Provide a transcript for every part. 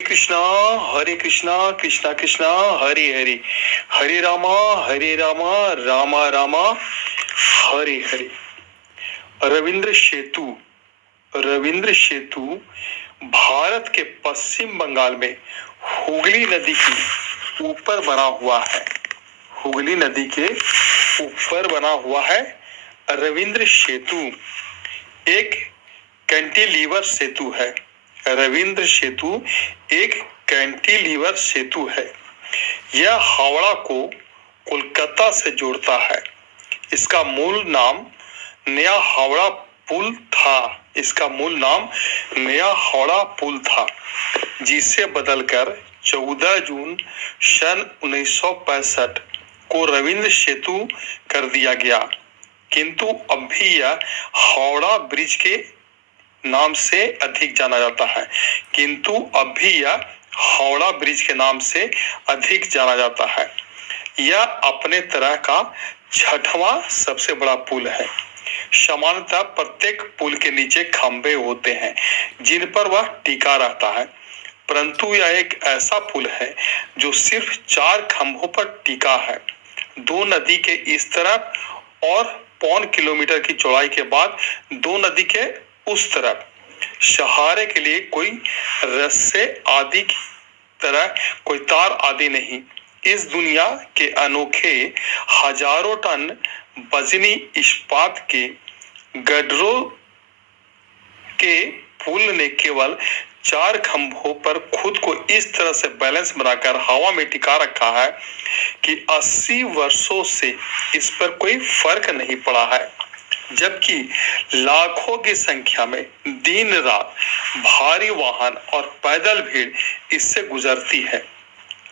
कृष्णा हरे कृष्णा कृष्णा कृष्णा हरे हरे, हरे रामा रामा रामा हरे हरे। रविंद्र सेतु भारत के पश्चिम बंगाल में हुगली नदी के ऊपर बना हुआ है। हुगली नदी के ऊपर बना हुआ है रविंद्र सेतु। एक कैंटिलीवर सेतु है। रविंद्र सेतु एक कैंटिलीवर सेतु है। यह हावड़ा को कोलकाता से जोड़ता है। इसका मूल नाम नया हावड़ा पुल था। जिसे बदलकर 14 जून सन 1965 को रविंद्र सेतु कर दिया गया, किंतु अब भी यह हावड़ा ब्रिज के नाम से अधिक जाना जाता है। यह अपने तरह का छठवां सबसे बड़ा पुल है। सामान्यतः प्रत्येक पुल के नीचे खंभे होते हैं जिन पर वह टिका रहता है, परंतु यह एक ऐसा पुल है जो सिर्फ 4 खंभों पर टिका है। दो नदी के इस तरफ और 1.25 किलोमीटर की चौड़ाई के बाद दो नदी के उस तरफ सहारे के लिए कोई रस्से आदि की तरह कोई तार आदि नहीं। इस दुनिया के अनोखे हजारों टन वजनी इस्पात के गड्ढरों के पुल ने केवल 4 खंभों पर खुद को इस तरह से बैलेंस बनाकर हवा में टिका रखा है कि 80 वर्षों से इस पर कोई फर्क नहीं पड़ा है, जबकि लाखों की संख्या में दिन रात भारी वाहन और पैदल भीड़ इससे गुजरती है।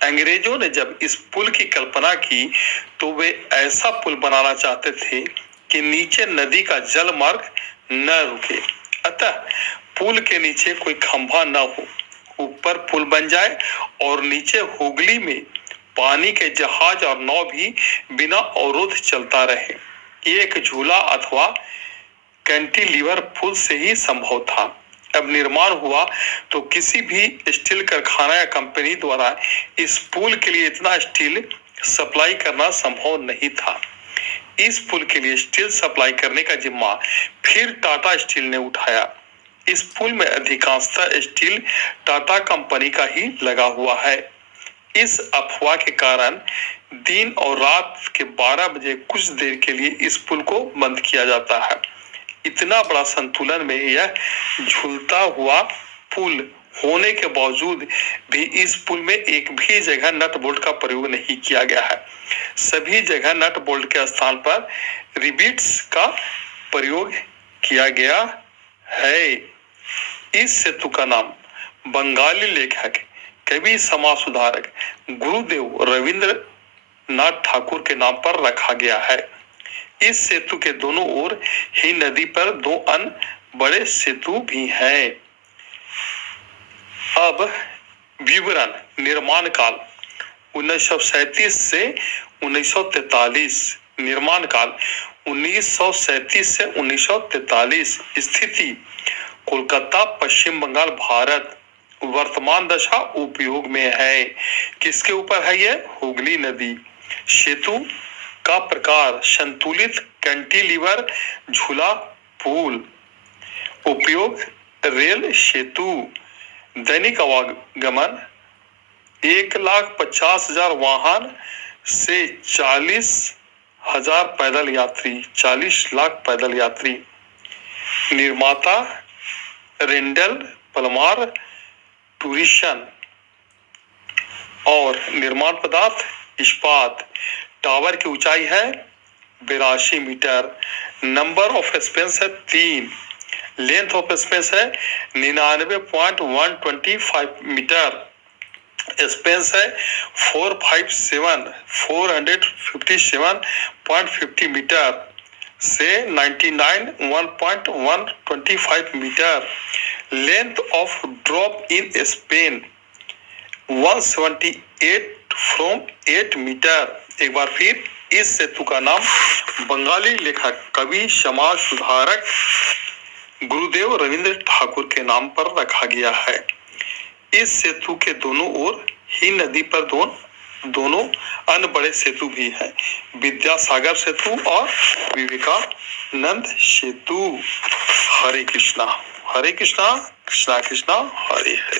अंग्रेजों ने जब इस पुल की कल्पना की तो वे ऐसा पुल बनाना चाहते थे कि नीचे नदी का जल मार्ग न रुके, अतः पुल के नीचे कोई खंभा न हो, ऊपर पुल बन जाए और नीचे हुगली में पानी के जहाज और नाव भी बिना अवरोध चलता रहे। एक झूला अथवा कैंटिलीवर पुल से ही संभव था। अब निर्माण हुआ तो किसी भी स्टील कारखाना या कंपनी द्वारा इस पुल के लिए इतना स्टील सप्लाई करना संभव नहीं था। इस पुल के लिए स्टील सप्लाई करने का जिम्मा फिर टाटा स्टील ने उठाया। इस पुल में अधिकांशतः स्टील टाटा कंपनी का ही लगा हुआ है। इस अफवाह के कारण दिन और रात के 12 बजे कुछ देर के लिए इस पुल को बंद किया जाता है। इतना बड़ा संतुलन में यह झूलता हुआ पुल होने के बावजूद भी इस पुल में एक भी जगह नट बोल्ट का प्रयोग नहीं किया गया है। सभी जगह नट बोल्ट के स्थान पर रिबिट्स का प्रयोग किया गया है। इस सेतु का नाम बंगाली लेखक, कवि, समाज सुधारक गुरुदेव रविंद्रनाथ ठाकुर के नाम पर रखा गया है। इस सेतु के दोनों ओर ही नदी पर 2 अन्य बड़े सेतु भी हैं। अब विवरण। निर्माण काल 1937 से 1943। निर्माण काल 1937 से 1943। स्थिति कोलकाता, पश्चिम बंगाल, भारत। वर्तमान दशा उपयोग में है। किसके ऊपर है यह? हुगली नदी। सेतु का प्रकार संतुलित कैंटिलीवर झूला पुल। उपयोग रेल सेतु। दैनिक आवागमन 1,50,000 वाहन से 40,000 पैदल यात्री। 40 लाख पैदल यात्री। निर्माता रेंडल पलमार टूरिशन। और निर्माण पदार्थ इस्पात। टावर की ऊंचाई है 82 मीटर। नंबर ऑफ स्पेस है 3। लेंथ ऑफ स्पेस है 99.125 मीटर। स्पेस है 457 मीटर से 99 1.125 metre. Length of drop in span 178 from 8 metre. एक बार फिर, इस सेतु का नाम बंगाली लेखक, कवि, समाज सुधारक गुरुदेव रविंद्र ठाकुर के नाम पर रखा गया है। इस सेतु के दोनों ओर ही नदी पर दोनों अन्य बड़े सेतु भी हैं, विद्यासागर सेतु और विवेकानंद सेतु। हरे कृष्णा कृष्णा कृष्णा हरे हरे।